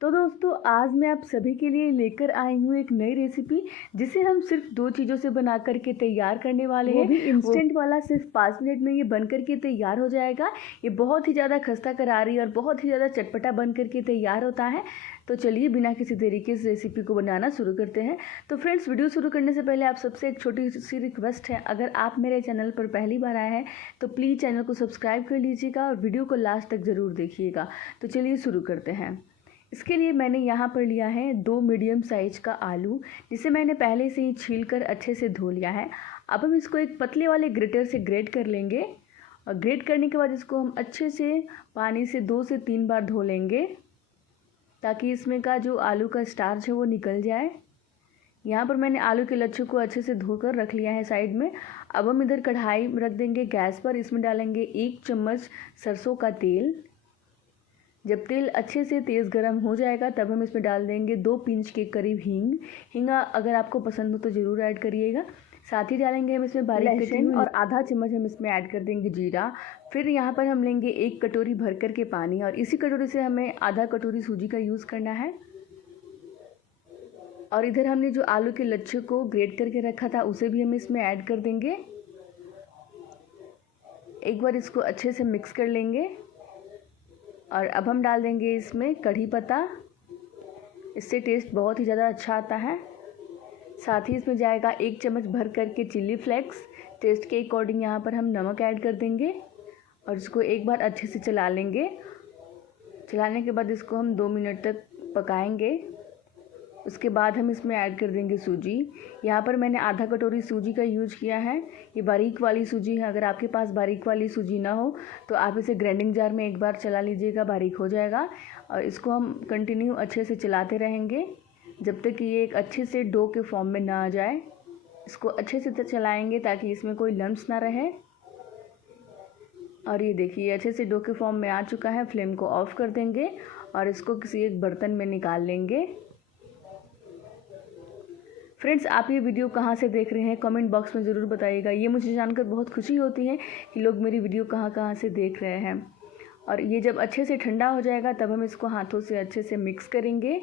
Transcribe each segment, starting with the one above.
तो दोस्तों आज मैं आप सभी के लिए लेकर आई हूँ एक नई रेसिपी जिसे हम सिर्फ 2 चीज़ों से बना करके तैयार करने वाले हैं। वो भी इंस्टेंट वाला, सिर्फ 5 मिनट में ये बन करके तैयार हो जाएगा। ये बहुत ही ज़्यादा खस्ता करारी और बहुत ही ज़्यादा चटपटा बन करके तैयार होता है। तो चलिए बिना किसी देरी के इस रेसिपी को बनाना शुरू करते हैं। तो फ्रेंड्स, वीडियो शुरू करने से पहले आप सबसे एक छोटी सी रिक्वेस्ट है, अगर आप मेरे चैनल पर पहली बार आए हैं तो प्लीज़ चैनल को सब्सक्राइब कर लीजिएगा और वीडियो को लास्ट तक ज़रूर देखिएगा। तो चलिए शुरू करते हैं। इसके लिए मैंने यहाँ पर लिया है 2 मीडियम साइज का आलू, जिसे मैंने पहले से ही छीलकर अच्छे से धो लिया है। अब हम इसको एक पतले वाले ग्रेटर से ग्रेट कर लेंगे और ग्रेट करने के बाद इसको हम अच्छे से पानी से 2 से 3 बार धो लेंगे ताकि इसमें का जो आलू का स्टार्च है वो निकल जाए। यहाँ पर मैंने आलू के लच्छे को अच्छे से धोकर रख लिया है साइड में। अब हम इधर कढ़ाई रख देंगे गैस पर। इसमें डालेंगे 1 चम्मच सरसों का तेल। जब तेल अच्छे से तेज़ गर्म हो जाएगा तब हम इसमें डाल देंगे 2 पिंच के करीब हींग अगर आपको पसंद हो तो ज़रूर ऐड करिएगा। साथ ही डालेंगे हम इसमें बारीक कटी हुई और आधा चम्मच हम इसमें ऐड कर देंगे जीरा। फिर यहाँ पर हम लेंगे 1 कटोरी भर कर के पानी और इसी कटोरी से हमें आधा कटोरी सूजी का यूज़ करना है। और इधर हमने जो आलू के लच्छे को ग्रेट करके रखा था उसे भी हम इसमें ऐड कर देंगे। एक बार इसको अच्छे से मिक्स कर लेंगे और अब हम डाल देंगे इसमें कढ़ी पत्ता। इससे टेस्ट बहुत ही ज़्यादा अच्छा आता है। साथ ही इसमें जाएगा 1 चम्मच भर करके चिल्ली फ्लेक्स। टेस्ट के अकॉर्डिंग यहाँ पर हम नमक ऐड कर देंगे और इसको एक बार अच्छे से चला लेंगे। चलाने के बाद इसको हम 2 मिनट तक पकाएंगे। उसके बाद हम इसमें ऐड कर देंगे सूजी। यहाँ पर मैंने आधा कटोरी सूजी का यूज किया है। ये बारीक वाली सूजी है। अगर आपके पास बारीक वाली सूजी ना हो तो आप इसे ग्राइंडिंग जार में एक बार चला लीजिएगा, बारीक हो जाएगा। और इसको हम कंटिन्यू अच्छे से चलाते रहेंगे जब तक कि ये एक अच्छे से डो के फॉर्म में ना आ जाए। इसको अच्छे से चलाएँगे ताकि इसमें कोई लम्स ना रहे। और ये देखिए अच्छे से डो के फॉर्म में आ चुका है। फ्लेम को ऑफ कर देंगे और इसको किसी एक बर्तन में निकाल लेंगे। फ्रेंड्स, आप ये वीडियो कहाँ से देख रहे हैं कमेंट बॉक्स में ज़रूर बताइएगा। ये मुझे जानकर बहुत खुशी होती है कि लोग मेरी वीडियो कहाँ कहाँ से देख रहे हैं। और ये जब अच्छे से ठंडा हो जाएगा तब हम इसको हाथों से अच्छे से मिक्स करेंगे।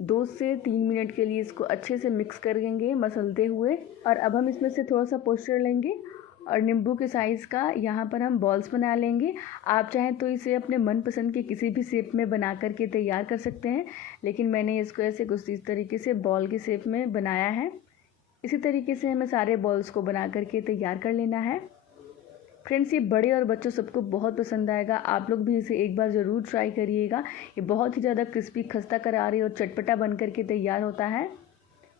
2 से 3 मिनट के लिए इसको अच्छे से मिक्स करेंगे मसलते हुए। और अब हम इसमें से थोड़ा सा पोस्टर लेंगे और नींबू के साइज़ का यहाँ पर हम बॉल्स बना लेंगे। आप चाहें तो इसे अपने मनपसंद के किसी भी शेप में बना करके तैयार कर सकते हैं, लेकिन मैंने इसको ऐसे कुछ इस तरीके से बॉल के शेप में बनाया है। इसी तरीके से हमें सारे बॉल्स को बना करके तैयार कर लेना है। फ्रेंड्स, ये बड़े और बच्चों सबको बहुत पसंद आएगा। आप लोग भी इसे एक बार ज़रूर ट्राई करिएगा। ये बहुत ही ज़्यादा क्रिस्पी, खस्ता करारी और चटपटा बन करके तैयार होता है।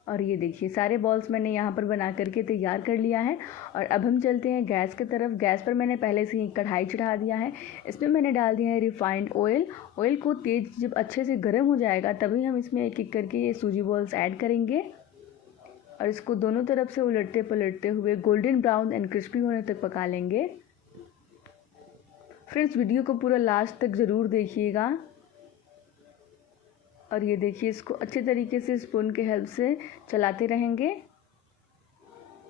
और ये देखिए सारे बॉल्स मैंने यहाँ पर बना करके तैयार कर लिया है। और अब हम चलते हैं गैस की तरफ। गैस पर मैंने पहले से ही कढ़ाई चढ़ा दिया है। इसमें मैंने डाल दिया है रिफाइंड ऑयल। ऑयल को तेज़ जब अच्छे से गर्म हो जाएगा तभी हम इसमें एक एक करके ये सूजी बॉल्स ऐड करेंगे और इसको दोनों तरफ से उलटते पलटते हुए गोल्डन ब्राउन एंड क्रिस्पी होने तक पका लेंगे। फ्रेंड्स, वीडियो को पूरा लास्ट तक ज़रूर देखिएगा। और ये देखिए इसको अच्छे तरीके से स्पून के हेल्प से चलाते रहेंगे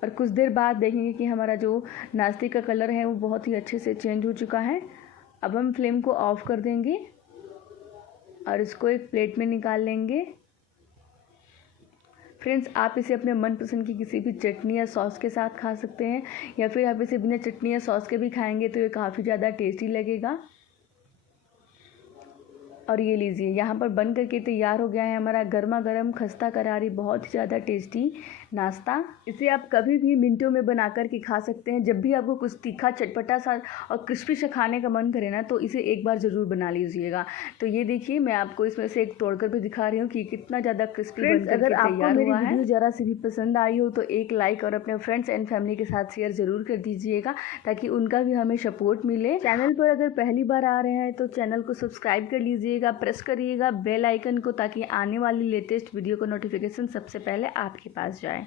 और कुछ देर बाद देखेंगे कि हमारा जो नाश्ते का कलर है वो बहुत ही अच्छे से चेंज हो चुका है। अब हम फ्लेम को ऑफ कर देंगे और इसको एक प्लेट में निकाल लेंगे। फ्रेंड्स, आप इसे अपने मनपसंद की किसी भी चटनी या सॉस के साथ खा सकते हैं, या फिर आप इसे बिना चटनी या सॉस के भी खाएंगे तो ये काफ़ी ज़्यादा टेस्टी लगेगा। और ये लीजिए यहाँ पर बन करके तैयार हो गया है हमारा गर्मा गर्म खस्ता करारी बहुत ही ज़्यादा टेस्टी नाश्ता। इसे आप कभी भी मिनटों में बना कर के खा सकते हैं। जब भी आपको कुछ तीखा, चटपटा सा और क्रिस्पी सा खाने का मन करे ना तो इसे एक बार ज़रूर बना लीजिएगा। तो ये देखिए मैं आपको इसमें से एक तोड़कर भी दिखा रही हूँ कि कितना ज़्यादा क्रिस्पी बन करके तैयार हुआ है। वीडियो ज़रा सी भी पसंद आई हो तो एक लाइक और अपने फ्रेंड्स एंड फैमिली के साथ शेयर ज़रूर कर दीजिएगा ताकि उनका भी हमें सपोर्ट मिले। चैनल पर अगर पहली बार आ रहे हैं तो चैनल को सब्सक्राइब कर लीजिएगा, प्रेस करिएगा बेल आइकन को ताकि आने वाली लेटेस्ट वीडियो का नोटिफिकेशन सबसे पहले आपके पास जाए।